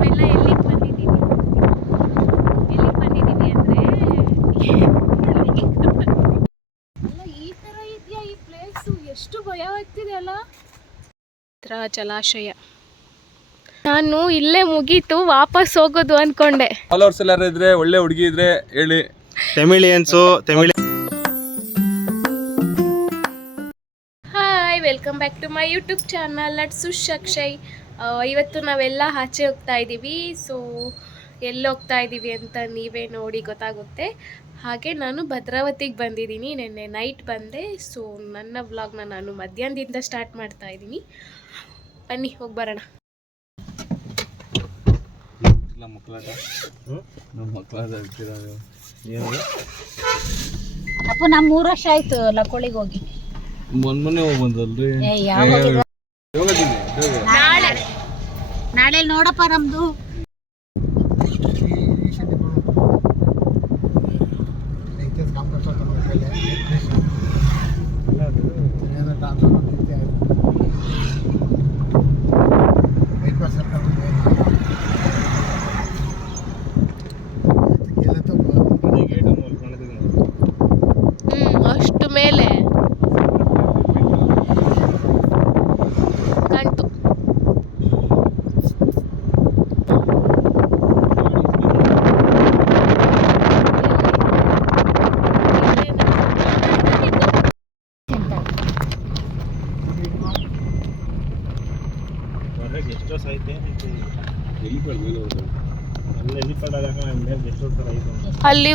ನಾವೆಲ್ಲ ಎಲ್ಲಿಗೆ ಬಂದಿದ್ದೀವಿ? ಎಲ್ಲಿಗೆ ಬಂದಿದ್ದೀವಿ ಅಂದರೆ? ಅಲ್ಲ ಈ ಥರ ಇದೆಯಾ ಈ ಪ್ಲೇಸು ಎಷ್ಟು ಭಯವಾಗ್ತಿದೆ ಅಲ್ಲ? ಹತ್ರ ಜಲಾಶಯ. ನಾನು ಇಲ್ಲೇ ಮುಗೀತು ವಾಪಸ್ ಹೋಗೋದು ಅನ್ಕೊಂಡೆ. ಫಾಲೋವರ್ಸ್ ಎಲ್ಲಾರು ಇದ್ರೆ ಒಳ್ಳೆ ಹುಡುಗಿ ಇದ್ರೆ ಹೇಳಿ. Tamilians ತಮಿಳಿ hi welcome back to my YouTube channel ಲಟ್ಸು ಶಕ್ಷಯ್ ಇವತ್ತು ನಾವೆಲ್ಲ ಆಚೆ ಹೋಗ್ತಾ ಇದ್ದೀವಿ ಸೊ ಎಲ್ಲಿ ಹೋಗ್ತಾ ಇದ್ದೀವಿ ಅಂತ ನೀವೇ ನೋಡಿ ಗೊತ್ತಾಗುತ್ತೆ. ಹಾಗೆ ನಾನು ಭದ್ರಾವತಿಗೆ ಬಂದಿದ್ದೀನಿ ನಿನ್ನೆ ನೈಟ್ ಬಂದೆ ಸೊ ನನ್ನ ವ್ಲಾಗ್ನ ನಾನು ಮಧ್ಯಾಹ್ನದಿಂದ ಸ್ಟಾರ್ಟ್ ಮಾಡ್ತಾ ಇದ್ದೀನಿ. ಬನ್ನಿ ಹೋಗಿ ಬರೋಣ. ನಮ್ಮ ಅಪ್ಪ ನಮ್ ಮೂರ್ ವರ್ಷ ಆಯ್ತು ಲಕೋಳಿಗೆ ಹೋಗಿ. ಮೊನ್ನೆ ಮೊನ್ನೆ ಹೋಗಿ ಬಂದಲ್ರಿ? ನಾಳೆ ನೋಡಪ್ಪ ನಮ್ದು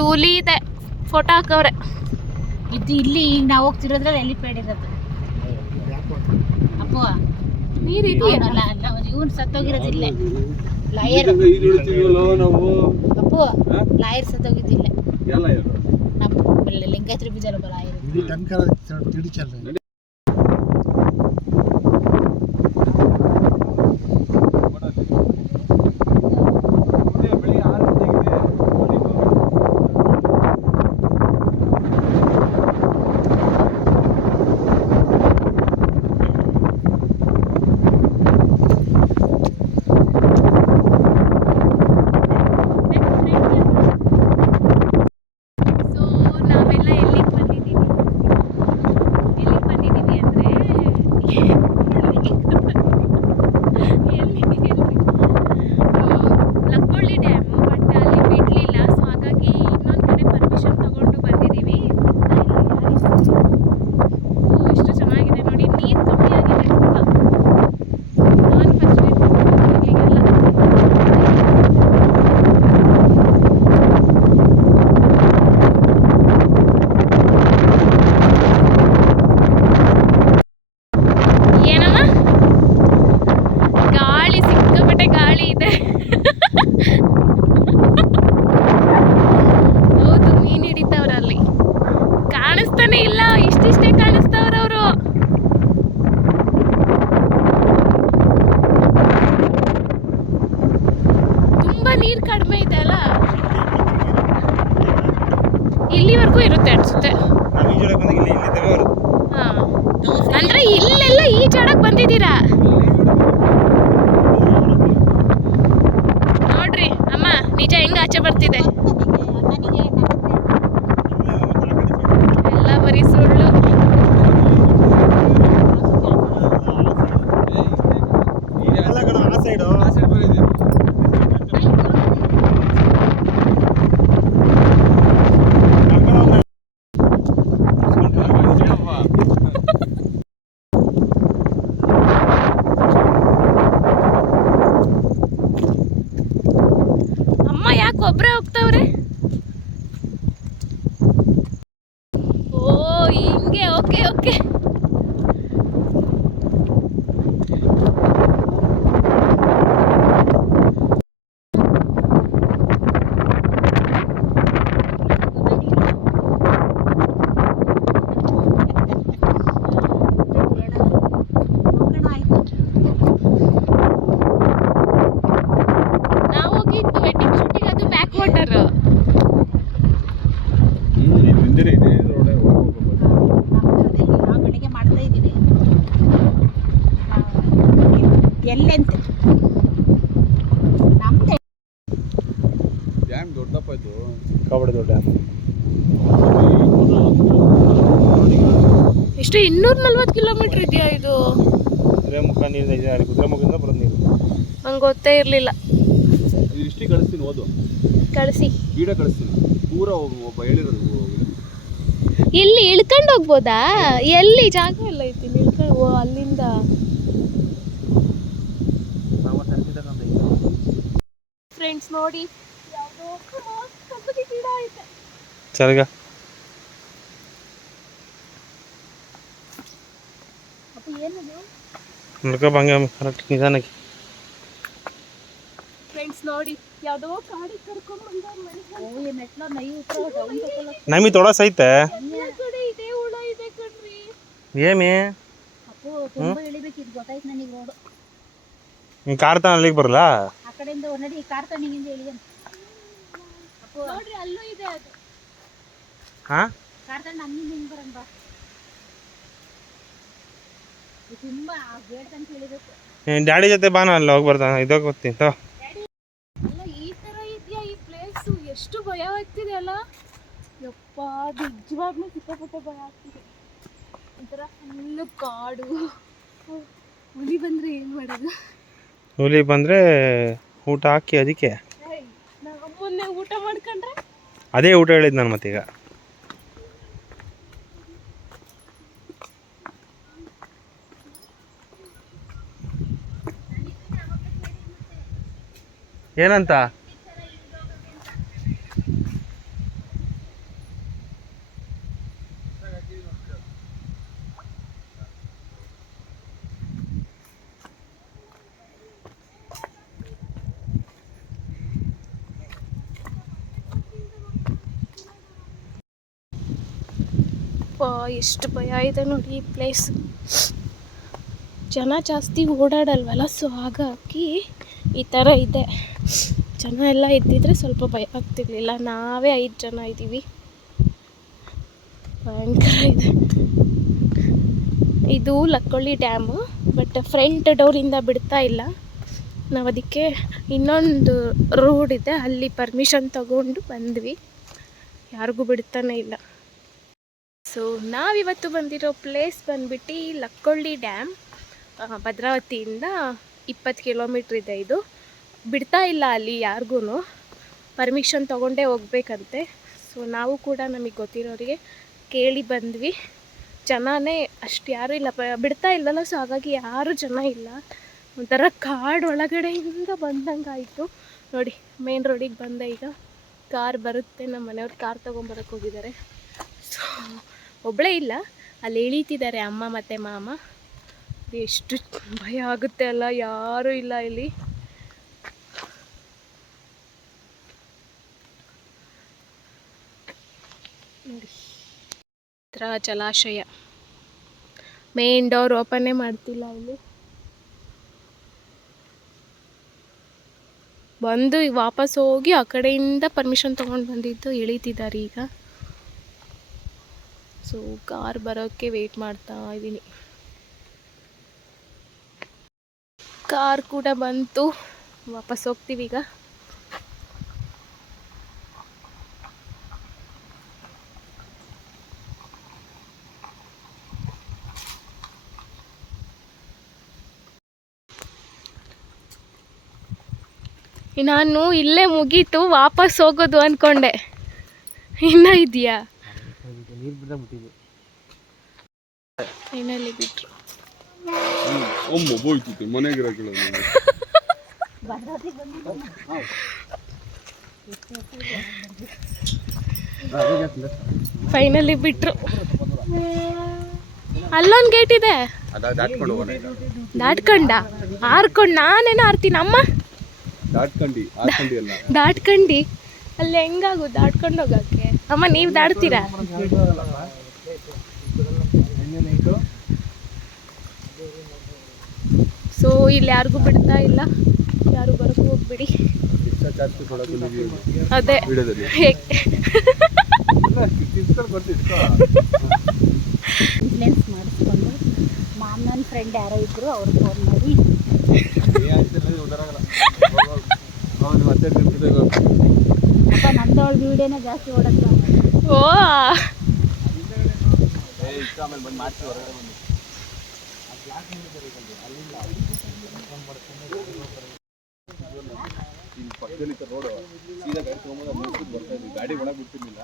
ಹುಲಿ ಇದೆ. ಫೋಟೋ ಹಾಕವ್ರೆ. ಇದು ಇಲ್ಲಿ ಈಗ ನಾವು ಹೋಗ್ತಿರೋದ್ರಲ್ಲಿ ಎಲಿಪೇಡ್ ಇರೋದು? ಅಪ್ಪ ನೀರ್ ಅಲ್ಲ ಅಲ್ಲ ಇವನ್ ಸತ್ತೋಗಿರೋದು ಇಲ್ಲೇ. ಲಾಯರ್ ಅಪ್ಪು? ಲಾಯರ್ ಸತ್ತೋಗಿದ್ದಿಲ್ಲ. ನಮ್ಮ ಲಿಂಗಾಯತ್ರಿ ಬೀಜ ಲಾಯರ್ ಮುಂದೆ ಬೆಳಿಗ್ಗೆ ಆರು ಗಂಟೆಗಿದೆ. ಸೊ ನಾವೆಲ್ಲ ಎಲ್ಲಿಗೆ ಬಂದಿದ್ದೀವಿ ಎಲ್ಲಿಗೆ ಬಂದಿದ್ದೀವಿ ಅಂದರೆ ಎಲ್ಲಿ ಲಕ್ಕೊಳ್ಳಿ ಡ್ಯಾಮು ಬಟ್ ಅಲ್ಲಿ ಬಿಡಲಿಲ್ಲ ಸೊ ಹಾಗಾಗಿ ಇನ್ನೊಂದು ಕಡೆ ಪರ್ಮಿಷನ್ ತಗೊಂಡು ಬಂದಿದ್ದೀವಿ ಓ ಎಷ್ಟು ಚೆನ್ನಾಗಿದೆ ನೋಡಿ ನೀರು ಕಮ್ಮಿ ಆಗಿದೆ ತುಂಬ ನಾನು ಫಸ್ಟ್ ಈಗೆಲ್ಲ ಏನಮ್ಮ ಗಾಳಿ ಸಿಕ್ಕಾಪಟ್ಟೆ ಗಾಳಿ ಇದೆ ಹೌದು ಮೀನ್ ಹಿಡಿತಾವ್ರಲ್ಲಿ ಕಾಣಿಸ್ತಾನೆ ಇಲ್ಲ ಇಷ್ಟಿಷ್ಟೇ ಕಾಣಿಸ್ತಾವ್ರ ಅವರು ತುಂಬಾ ನೀರ್ ಕಡಿಮೆ ಇದೆ ಅಲ್ಲ ಇಲ್ಲಿವರೆಗೂ ಇರುತ್ತೆ ಅನ್ಸುತ್ತೆ ನಾವು ಈಜೊಳಗೆ ಬಂದಾಗ ಇಲ್ಲಿ ಇಲ್ಲಿ ತಗೋರು ಹಾ ಅಂದ್ರೆ ಇಲ್ಲೆಲ್ಲ ಈಜಾಡಕ್ ಬಂದಿದ್ದೀರಾ ನೋಡ್ರಿ ಅಮ್ಮ ಬರ್ತಿದೆ ನನಗೆ ಎಲ್ಲ ಬರೀ ಸುಳ್ಳು ಎಲ್ಲ ಕಡೆ ಆ ಸೈಡು ಆ side ಬಂದಿದ್ದೀವಿ. ಅಮ್ಮ ಯಾಕೆ ಒಬ್ರೇ ಹೋಗ್ತಾವ್ರೆ ಓ ಹಿಂಗೆ ಓಕೆ ಓಕೆ ನಾವು ಹೋಗಿದ್ದು ವೆಡ್ಡಿಂಗ್ ಎಲ್ಲೆಂತ? ನಮ್ದೆ. ದೊಡ್ಡಪ್ಪ ಇದು. ಕಬಡ ದೊಡ್ಡ ಡ್ಯಾಮ್ ಎಷ್ಟು ಇನ್ನೂರ ನಲ್ವತ್ತು ಕಿಲೋಮೀಟರ್ ಇದೆಯಾ ಇದು? ಕುದುರೆಮುಖ ನೀರು ಇದೆ ಅಲ್ಲಿ ಕುದುರೆಮುಖದಿಂದ ಬರೋ ನೀರು. ನಂಗೆ ಗೊತ್ತೇ ಇರಲಿಲ್ಲ. ಇಷ್ಟಿ ಕಳಿಸ್ತೀನಿ ಓದು. ಕಳಿಸಿ. ಗಿಡ ಕಳಿಸ್ತೀನಿ. ಪೂರ ಹೋಗು ಒಬ್ಬ ಹೇಳಿರೋದು. ಇಲ್ಲಿ ಇಳ್ಕೊಂಡು ಹೋಗ್ಬೋದಾ? ಎಲ್ಲಿ ಜಾಗ? ಫ್ರೆಂಡ್ಸ್ ನೋಡಿ. ಯಾವುದೋ ಕಬ್ಬಡಿ ಗಿಡ ಐತೆ ಚರ್ಗ ಅಪ್ಪ ಏನದು ಕರೆಕ್ಟ್ ನಿಧಾನಕ್ಕೆ. ಫ್ರೆಂಡ್ಸ್ ನೋಡಿ ಯಾವುದೋ ಕಾಡಿಗೆ ಕರ್ಕೊಂಡ್ ಬಂದ. ಮೆಟ್ಲ ನೈ ಉತ್ತರ ಡೌನ್ ನಮಿ ತೊಡಸ್ ಸೈತೆ? ಕಡೆ ಇದೆ ಹುಳ ಇದೆ ಕಣ್ರಿ. ಏಮಿ? ಅಪ್ಪ ತುಂಬಾ ಇಳಿಬೇಕು ಇದು ಗೊತ್ತಾಯ್ತು ನನಗೆ ರೋಡು. ನೀನು ಕಾರ್ ತಗೊಂಡು ಅಲ್ಲಿಗೆ ಬರಲ್ಲ? ಆ ಕಡೆಯಿಂದ ನಡಿ ಕಾರ್ ತಣ್ಣಿಗಿಂದ ಇಳಿಯನ್ ಅಪ್ಪು. ನೋಡ್ರಿ ಅಲ್ಲೂ ಇದೆ ಅದು. ಹಾಂ ಕಾರ್ ತಣ್ಣ ಹಂಗಿಂದ ಹಿಂಗೆ ಬರೋಣ ಬಾ. ಇದು ತುಂಬಾ ಆ ಗೇಟ್ ಇಳಿಬೇಕು ನೀನು ಡ್ಯಾಡಿ ಜೊತೆ ಬಾನ ಅಲ್ಲ ಹೋಗಿ ಬರ್ತಾನ ಇದೋಗಿ ಬರ್ತೀನಿ ತೋ ಅಲ್ಲ ಈ ತರ ಇದೆಯಾ ಈ ಪ್ಲೇಸು ಎಷ್ಟು ಭಯ ಆಗ್ತಿದೆ ಅಲ್ಲ? ಯಪ್ಪ ನಿಜವಾಗ್ಲೂ ಸಿಕ್ಕಾಪಟ್ಟೆ ಭಯ ಆಗ್ತಿದೆ. ಒಂಥರ ಫುಲ್ಲು ಕಾಡು. ಹುಲಿ ಬಂದ್ರೆ ಏನ್ ಮಾಡೋದು? ಹುಲಿ ಬಂದರೆ ಊಟ ಹಾಕಿ ಅದಕ್ಕೆ. ಊಟ ಮಾಡ್ಕೊಂಡ್ರೆ? ಅದೇ ಊಟ ಹೇಳಿದ್ದು ನಾನು ಮತ್ತೀಗ. ಏನಂತ? ಎಷ್ಟು ಭಯ ಇದೆ ನೋಡಿ ಈ ಪ್ಲೇಸ್ ಜನ ಜಾಸ್ತಿ ಓಡಾಡಲ್ವಲ್ಲ ಸೊ ಹಾಗಾಗಿ ಈ ಥರ ಇದೆ. ಜನ ಎಲ್ಲ ಇದ್ದಿದ್ರೆ ಸ್ವಲ್ಪ ಭಯ ಆಗ್ತಿರ್ಲಿಲ್ಲ. ನಾವೇ ಐದು ಜನ ಇದ್ದೀವಿ. ಭಯಂಕರ ಇದೆ. ಇದು ಲಕ್ಕೊಳ್ಳಿ ಡ್ಯಾಮು ಬಟ್ ಫ್ರಂಟ್ ಡೋರಿಂದ ಬಿಡ್ತಾ ಇಲ್ಲ. ನಾವು ಅದಕ್ಕೆ ಇನ್ನೊಂದು ರೋಡ್ ಇದೆ, ಅಲ್ಲಿ ಪರ್ಮಿಷನ್ ತಗೊಂಡು ಬಂದ್ವಿ. ಯಾರಿಗೂ ಬಿಡ್ತಾನೆ ಇಲ್ಲ. ಸೊ ನಾವಿವತ್ತು ಬಂದಿರೋ ಪ್ಲೇಸ್ ಬಂದ್ಬಿಟ್ಟು ಲಕ್ಕೊಳ್ಳಿ ಡ್ಯಾಮ್ ಭದ್ರಾವತಿಯಿಂದ ಇಪ್ಪತ್ತು ಕಿಲೋಮೀಟ್ರ್ ಇದೆ ಇದು. ಬಿಡ್ತಾ ಇಲ್ಲ ಅಲ್ಲಿ ಯಾರಿಗೂ ಪರ್ಮಿಷನ್ ತೊಗೊಂಡೇ ಹೋಗ್ಬೇಕಂತೆ. ಸೊ ನಾವು ಕೂಡ ನಮಗೆ ಗೊತ್ತಿರೋರಿಗೆ ಕೇಳಿ ಬಂದ್ವಿ. ಜನನೇ ಅಷ್ಟು ಯಾರೂ ಇಲ್ಲ. ಬಿಡ್ತಾ ಇಲ್ಲಲ್ಲ ಸೊ ಹಾಗಾಗಿ ಯಾರೂ ಜನ ಇಲ್ಲ. ಒಂಥರ ಕಾಡು ಒಳಗಡೆಯಿಂದ ಬಂದಂಗೆ ಆಯಿತು. ನೋಡಿ ಮೇನ್ ರೋಡಿಗೆ ಬಂದೆ ಈಗ. ಕಾರ್ ಬರುತ್ತೆ ನಮ್ಮ ಮನೆಯವ್ರು ಕಾರ್ ತೊಗೊಂಬರಕ್ಕೆ ಹೋಗಿದ್ದಾರೆ. ಸೊ ಒಬ್ಬಳೇ ಇಲ್ಲ. ಅಲ್ಲಿ ಇಳೀತಿದ್ದಾರೆ ಅಮ್ಮ ಮತ್ತು ಮಾಮ. ಎಷ್ಟು ಭಯ ಆಗುತ್ತೆ ಅಲ್ಲ, ಯಾರೂ ಇಲ್ಲ ಇಲ್ಲಿ. ಜಲಾಶಯ. ಮೇನ್ ಡೋರ್ ಓಪನ್ನೇ ಮಾಡ್ತಿಲ್ಲ ಇಲ್ಲಿ. ಬಂದು ವಾಪಸ್ ಹೋಗಿ ಆ ಕಡೆಯಿಂದ ಪರ್ಮಿಷನ್ ತೊಗೊಂಡು ಬಂದಿದ್ದು ಇಳೀತಿದ್ದಾರೆ ಈಗ. ಸೊ ಕಾರ್ ಬರೋಕ್ಕೆ ವೆಯ್ಟ್ ಮಾಡ್ತಾ ಇದ್ದೀನಿ ಕಾರ್ ಕೂಡ ಬಂತು. ವಾಪಸ್ ಹೋಗ್ತೀವಿ ಈಗ. ನಾನು ಇಲ್ಲೇ ಮುಗೀತು, ವಾಪಸ್ ಹೋಗೋದು ಅಂದ್ಕೊಂಡೆ ಇನ್ನೂ ಇದೆಯಾ? ಫೈನಲಿ ಬಿಟ್ರು. ಒಮ್ಮ ಬೋಯ್ತಿತ್ತು ಮನೆಗಿರೋ ಫೈನಲಿ ಬಿಟ್ರು. ಅಲ್ಲೊಂದು ಗೇಟ್ ಇದೆ. ದಾಟ್ಕೊಂಡ ಆರ್ಕೊಂಡು ನಾನೇನೋ ಆರ್ತೀನಿ ಅಮ್ಮ ದಾಟ್ಕಂಡಿ ಆರ್ಕಂಡಿ ಅಲ್ಲ. ದಾಟ್ಕಂಡು? ಅಲ್ಲಿ ಹೆಂಗಾಗು? ದಾಟ್ಕೊಂಡು ಹೋಗಕ್ಕೆ? ಅಮ್ಮ ನೀವು ದಾಡ್ತೀರಾ? ಸೊ ಇಲ್ಲಿ ಯಾರಿಗೂ ಬಿಡ್ತಾ ಇಲ್ಲ. ಯಾರು ಬರೋಕ್ಕೂ ಹೋಗ್ಬಿಡಿ. ಅದೇ. ಇನ್ಫ್ಲುಯೆನ್ಸ್ ಮಾಡಿಸ್ಕೊಂಡು ಮಾಮನ ಫ್ರೆಂಡ್ ಯಾರೋ ಇದ್ರು ಅವ್ರು ಫೋನ್ ಮಾಡಿ. ಮತ್ತೆ ಮಾಡಿದವಳ ವಿಡಿಯೋನೇ ಜಾಸ್ತಿ ಓಡಕ್ಕೆ ಓ. ಪಕ್ಕದಲ್ಲಿ ರೋಡ್ ಸೀದಾ ಗಾಡಿ ತಗೊಂಬಂದು ಬರ್ತಾ ಇದ್ವಿ ಗಾಡಿ ಒಳಗೆ ಬಿಡ್ತಿರ್ಲಿಲ್ಲ.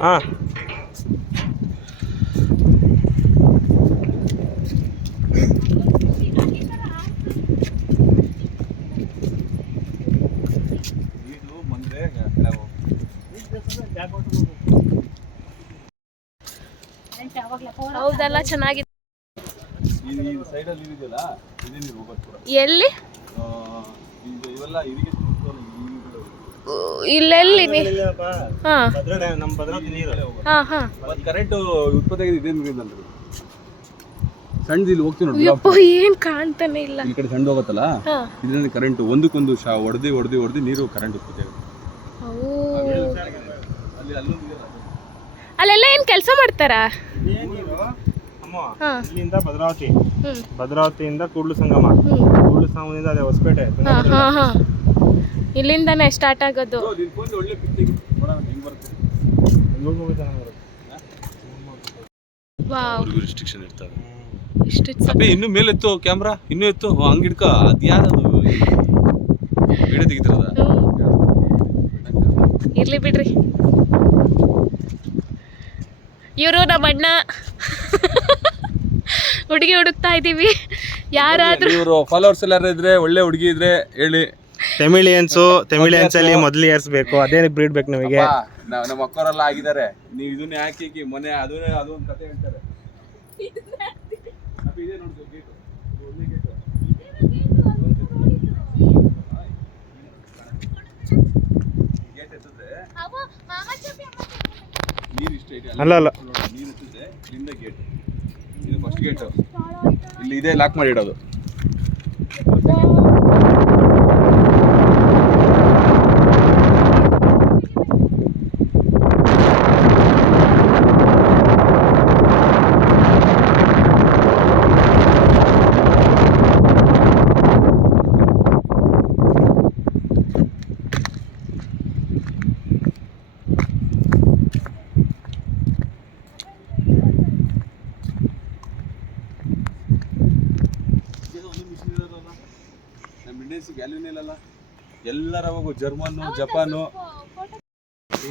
ಹಾಂ ಇದು ಬಂದ್ರೆ ಕೆಳಗೆ ಹೋಗ್ತೀವಿ. ಹೌದಲ್ಲ ಚೆನ್ನಾಗಿದೆ ಎಲ್ಲಿ? ಇಲ್ಲೆಲ್ಲಿ ಕರೆಂಟ್ ಸಣ್ಣದು ಇಲ್ಲಿ ಹೋಗ್ತೀವಿ ನೋಡಿ ಯಪ್ಪ ಏನ್ ಕಾಣ್ತಾನೆ ಇಲ್ಲ. ಈ ಕಡೆ ಸಣ್ಣ ಹೋಗುತ್ತಲ್ಲ? ಇದರಿಂದ ಕರೆಂಟ್ ಒಂದಕ್ಕೊಂದು ಶಾ ಹೊಡೆದು ಹೊಡೆದು ಹೊಡೆದು ನೀರು ಕರೆಂಟ್ ಅಲ್ಲೆಲ್ಲ ಏನ್ ಕೆಲಸ ಮಾಡ್ತಾರಾ? ಇಲ್ಲಿಂದ ಭದ್ರಾವತಿ ಭದ್ರಾವತಿಯಿಂದ ಕೂಡ್ಲು ಸಂಗಮ ಕೂಡ್ಲು ಸಂಗಮದಿಂದ ಅದೇ ಹೊಸಪೇಟೆ ಹಾ ಹಾ ಇಲ್ಲಿಂದನೇ ಸ್ಟಾರ್ಟ್ ಆಗೋದು ಇನ್ನು ಮೇಲೆ ಎತ್ತು ಕ್ಯಾಮ್ರಾ ಇನ್ನು ಎತ್ತು ಹಂಗೆ ಹಂಗ್ ಹಿಡ್ಕ ಅದು ಯಾರದು ವಿಡಿಯೋ ತೆಗಿತಿರೋದ ಇರ್ಲಿ ಬಿಡ್ರಿ ಇವರು ನಮ್ಮ ಅಣ್ಣ. ಹುಡುಗಿ ಹುಡುಕ್ತಾ ಇದೀವಿ ಯಾರಾದ್ರೂ ಇವರು ಫಾಲೋವರ್ಸ್ ಎಲ್ಲಾರು ಇದ್ರೆ ಒಳ್ಳೆ ಹುಡುಗಿ ಇದ್ರೆ ಹೇಳಿ. ತಮಿಳಿಯನ್ಸು ತಮಿಳಿಯನ್ಸ್ ಅಲ್ಲಿ ಮೊದಲು ಏರ್ಸ್ಬೇಕು ಅದೇ ಬ್ರೀಡ್ ಬೇಕು ನಮಗೆ. ನಾವ್- ನಮ್ಮ ಅಕ್ಕವರೆಲ್ಲ ಆಗಿದ್ದಾರೆ. ನೀವು ಇದನ್ನೇ ಹಾಕಿ ಮೊನ್ನೆ ಅದನ್ನೇ ಅದೊಂದು ಕತೆ ಹೇಳ್ತಾರೆ. ಅಪ್ಪಿ, ಇದೇ ಒಂದೇ gate. Gate ಎತ್ತಿದ್ರೆ ನೀರು ಇಷ್ಟ ಇದೆ ಅಲ್ಲ, ಅಲ್ಲ. ನೀರು ಎತ್ತಿದ್ರೆ ಇಲ್ಲಿಂದ ಗೇಟ್ ಇದು ಫಸ್ಟ್ ಗೇಟ್ ಇಲ್ಲಿ ಇದೆ ಲಾಕ್ ಮಾಡಿ ಇಡೋದು ನಮ್ಮ ಇಂಡಿಯನ್ಸ್ ವ್ಯಾಲ್ಯೂನೇ ಇಲ್ಲಲ್ಲ ಎಲ್ಲರ ಹೋಗು ಜರ್ಮನ್ನು ಜಪಾನು. ಏ,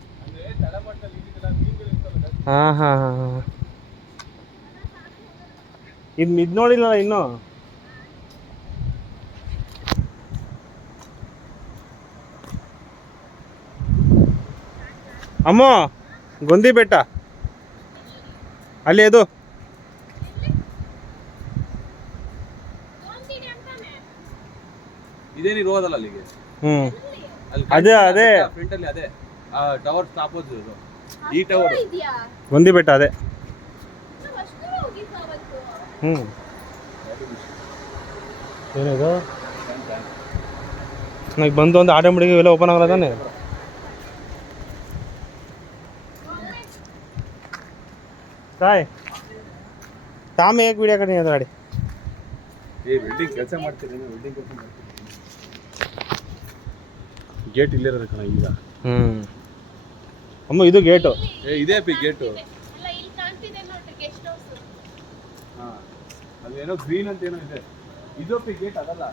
ಹಾಂ ಹಾಂ ಹಾಂ ಇದು ಇದು ನೋಡಿಲ್ಲ ಇನ್ನು? ಅಮ್ಮ ಗೊಂದಿ ಬೆಟ್ಟ. ಅಲ್ಲಿ ಅದು ಇದೇ ಹೋದಲ್ಲ ಅಲ್ಲಿಗೆ? ಹ್ಮ್. ಅದೇ ಅದೇ. ಫ್ರಂಟಲ್ಲಿ ಅದೇ ಟವರ್ ಸ್ಟಾಪ್ ಈ ಟವರ್ ಇದೆಯಾ? ಗೊಂದಿ ಬೆಟ್ಟ ಅದೇ. ಹ್ಮ್. ಹ್ಞೂ ಏನಿದು ನನಗೆ ಬಂದು ಒಂದು ಆಟೋಮೆಟಿಕ್ ಇವೆಲ್ಲ ಓಪನ್ ಆಗಲ್ಲ ತಾನೆ? ತಾಯ್. ತಾಮ ಹೇಗೆ ವಿಡಿಯೋ ಕಡೆ ಗಾಡಿ ಏ ವೆಲ್ಡಿಂಗ್ ಕೆಲಸ ಮಾಡ್ತೀನಿ ವೆಲ್ಡಿಂಗ್ ಕೆಲಸ ಮಾಡ್ತೀನಿ ಗೇಟ್ ಇಲ್ಲಿರೋದು ಕಣ ಈಗ. ಹ್ಞೂ ಅಮ್ಮ ಇದು ಗೇಟು ಏ ಇದೇ ಪಿ ಗೇಟು ಹಾಂ ಇಲ್ಲಿ ಕಾಣ್ತಿದೆ ನೋಡ್ರಿ ಗೆಸ್ಟ್ ಹೌಸ್ ಹಾ ಅಲ್ಲೇನೋ ಗ್ರೀನ್ ಅಂತ ಏನೋ ಇದೆ. ಇದು ಪಿ ಗೇಟ್ ಅದಲ್ಲ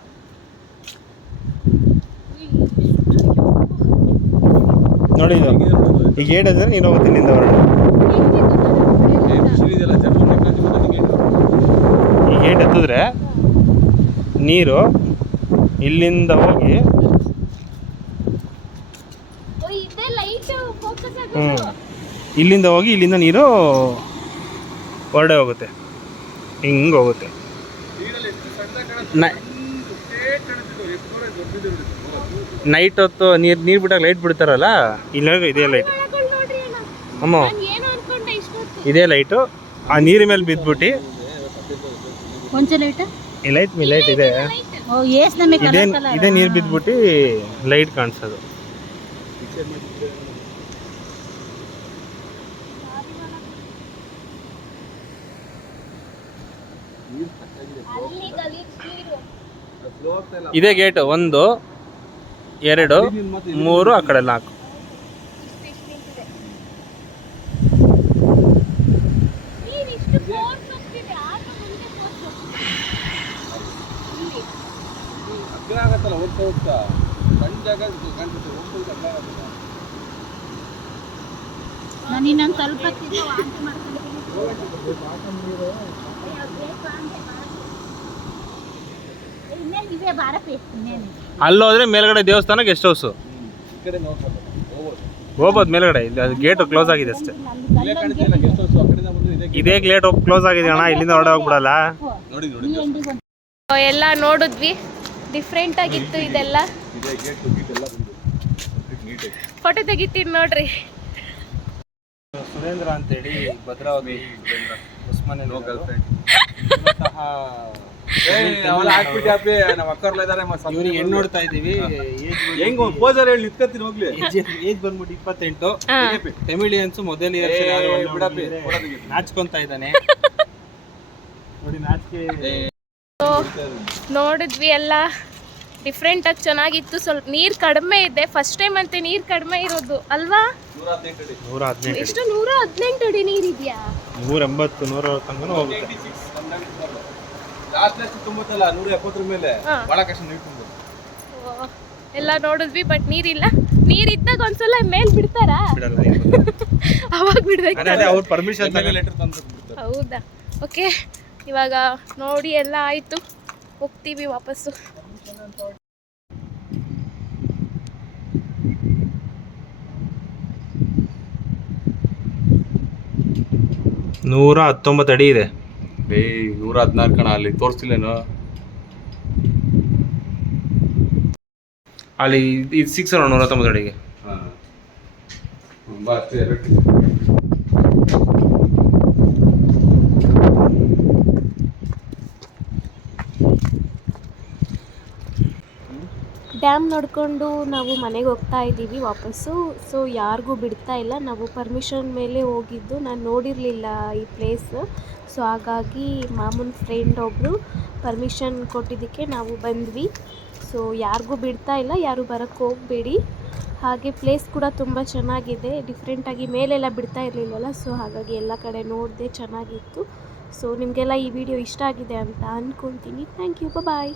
ನೋಡಿ ಇದು. ಈ ಗೇಟ್ ಅಂದರೆ ನೀನು ಹೋಗ್ತೀನಿ ಹೊರಡ. ಈ ಗೇಟ್ ಎತ್ತಿದ್ರೆ ನೀರು ಇಲ್ಲಿಂದ ಹೋಗಿ ಓ ಇದೇ ಲೈಟ್ ಫೋಕಸ್ ಹ್ಞೂ ಆಗೋದು ಇಲ್ಲಿಂದ ಹೋಗಿ ಇಲ್ಲಿಂದ ನೀರು ಹೊರಡೆ ಹೋಗುತ್ತೆ. ಹಿಂಗೆ ಹೋಗುತ್ತೆ. ನೈಟ್ ಹೊತ್ತು ನೀರು ನೀರು ಬಿಟ್ಟಾಗ ಲೈಟ್ ಬಿಡ್ತಾರಲ್ಲ? ಇಲ್ಲಿ ಇದೇ ಲೈಟ್ ಅಮ್ಮ. ಇದೇ ಲೈಟು ಆ ನೀರ ಮೇಲೆ ಬಿದ್ದುಬಿಟ್ಟು ಲೈಟ್ ಮಿ ಲೈಟ್ ಇದೆ. ಇದೇ ನೀರು ಬಿದ್ದುಬಿಟ್ಟು ಲೈಟ್ ಕಾಣಿಸೋದು ಅಲ್ಲಿ ಗಲೀಜ್ ನೀರು ಫ್ಲೋ ಆಗ್ತಾ ಇಲ್ಲ ಇದೇ ಗೇಟ್ ಒಂದು ಎರಡು ಮೂರು ಆ ಕಡೆ ನಾಲ್ಕು. ನಾನು ಸ್ವಲ್ಪ ಹೋದ್ರೆ ಮೇಲ್ಗಡೆ ದೇವಸ್ಥಾನ ಗೆಸ್ಟ್ ಹೌಸು ಹೋಗ್ಬೋದು. ಮೇಲ್ಗಡೆ. ಇಲ್ಲಿ ಅದು ಗೇಟ್ ಕ್ಲೋಸ್ ಆಗಿದೆ ಅಷ್ಟೇ. ಇದೆ ಇದೇ ಗೇಟ್ ಕ್ಲೋಸ್ ಆಗಿದೆ ಅಣ್ಣ ಇಲ್ಲಿಂದ ಹೊರಡೆ ಹೋಗ್ಬಿಡಲ್ಲ. ಎಲ್ಲ ನೋಡಿದ್ವಿ. ಡಿಫ್ರೆಂಟ್ ಆಗಿತ್ತು ಇದೆಲ್ಲ. ಫೋಟೋ ತೆಗಿತೀನಿ ನೋಡ್ರಿ. ಸುರೇಂದ್ರ ಅಂತೇಳಿ ಭದ್ರಾವತಿ ಉಸ್ಮಾನ್ ಇವ್ರಿಗೆ ಹೆಣ್ಣು ನೋಡ್ತಾ ಇದೀವಿ ಹೆಂಗ್ ಪೋಸರ್ ಹೇಳಿ ನಿಂತ್ಕತ್ತೀನಿ ಹೋಗ್ಲಿ. ಏಜ್ ಬಂದ್ಬಿಟ್ಟು ಇಪ್ಪತ್ತೆಂಟು. ಹಾ. ತಮಿಳಿಯನ್ಸು ಮೊದಲ. ನಾಚ್ಕೊಂತ ಇದ್ದಾನೆ. ನೋಡಿ ನಾಚಿಕೆ ನೋಡಿದ್ವಿ ಎಲ್ಲ. ಡಿಫ್ರೆಂಟ್ ಆಗಿ ಚೆನ್ನಾಗಿತ್ತು. ಸ್ವಲ್ಪ ನೀರ್ ಕಡಿಮೆ ಇದೆ. ಫಸ್ಟ್ ಟೈಮ್ ಅಂತೆ ನೀರ್ ಕಡಿಮೆ ಇರೋದು. ಅಲ್ವಾ? ನೂರ ಹದಿನೆಂಟು ಅಡಿ. ನೂರ ಹದಿನೆಂಟು ಎಷ್ಟು ನೂರ ಹದಿನೆಂಟು ಅಡಿ ನೀರಿದ್ಯಾ? ನೂರ ಎಂಬತ್ತು ನೂರ ಹೋಗುತ್ತೆ ಲಾಸ್ಟ್ ಲಾಸ್ಟ್ ತುಂಬತ್ತಲ್ಲ ನೂರ ಎಪ್ಪತ್ತರ ಮೇಲೆ. ಹಾ. ಬಹಳ ಕಷ್ಟ ನೀರು ತುಂಬ ಎಲ್ಲ ನೋಡಿದ್ವಿ ಬಟ್ ನೀರಿಲ್ಲ. ನೀರಿದ್ದಾಗ ಒಂದ್ಸಲ ಮೇಲ್ ಬಿಡ್ತಾರಾ? ಬಿಡಲ್ಲ ಅವಾಗ ಬಿಡ್ಬೇಕು. ಪರ್ಮಿಷನ್ ಹೌದಾ? ಓಕೆ ಇವಾಗ ನೋಡಿ ಎಲ್ಲ ಆಯ್ತು. ಹೋಗ್ತೀವಿ ವಾಪಸ್ಸು. ನೂರ ಹತ್ತೊಂಬತ್ತು ಅಡಿ ಇದೆ. ಏಯ್ ನೂರ ಹದಿನಾರು ಕಣ ಅಲ್ಲಿ ತೋರಿಸ್ತಿಲ್ಲೇನು? ಅಲ್ಲಿ ಇದು ಸಿಕ್ಸ್ ನೂರ ಹತ್ತೊಂಬತ್ತು ಅಡಿಗೆ. ಹಾಂ. ಬಾ ಅಷ್ಟೇ ಡ್ಯಾಮ್ ನೋಡಿಕೊಂಡು ನಾವು ಮನೆಗೆ ಹೋಗ್ತಾ ಇದ್ದೀವಿ ವಾಪಸ್ಸು. ಸೊ, ಯಾರಿಗೂ ಬಿಡ್ತಾ ಇಲ್ಲ. ನಾವು ಪರ್ಮಿಷನ್ ಮೇಲೆ ಹೋಗಿದ್ದು ನಾನು ನೋಡಿರಲಿಲ್ಲ ಈ ಪ್ಲೇಸ್. ಸೊ, ಹಾಗಾಗಿ ಮಾಮೂನ್ ಫ್ರೆಂಡ್ ಒಬ್ಬರು ಪರ್ಮಿಷನ್ ಕೊಟ್ಟಿದ್ದಕ್ಕೆ ನಾವು ಬಂದ್ವಿ. ಸೊ, ಯಾರಿಗೂ ಬಿಡ್ತಾ ಇಲ್ಲ. ಯಾರು ಬರೋಕ್ಕೆ ಹೋಗಬೇಡಿ. ಹಾಗೆ ಪ್ಲೇಸ್ ಕೂಡ ತುಂಬ ಚೆನ್ನಾಗಿದೆ. ಡಿಫ್ರೆಂಟಾಗಿ ಮೇಲೆಲ್ಲ ಬಿಡ್ತಾ ಇರಲಿಲ್ಲಲ್ಲ. ಸೊ, ಹಾಗಾಗಿ ಎಲ್ಲ ಕಡೆ ನೋಡಿದೆ ಚೆನ್ನಾಗಿತ್ತು. ಸೊ, ನಿಮಗೆಲ್ಲ ಈ ವಿಡಿಯೋ ಇಷ್ಟ ಆಗಿದೆ ಅಂತ ಅಂದ್ಕೊತೀನಿ ಥ್ಯಾಂಕ್ ಯು. ಬಾಯ್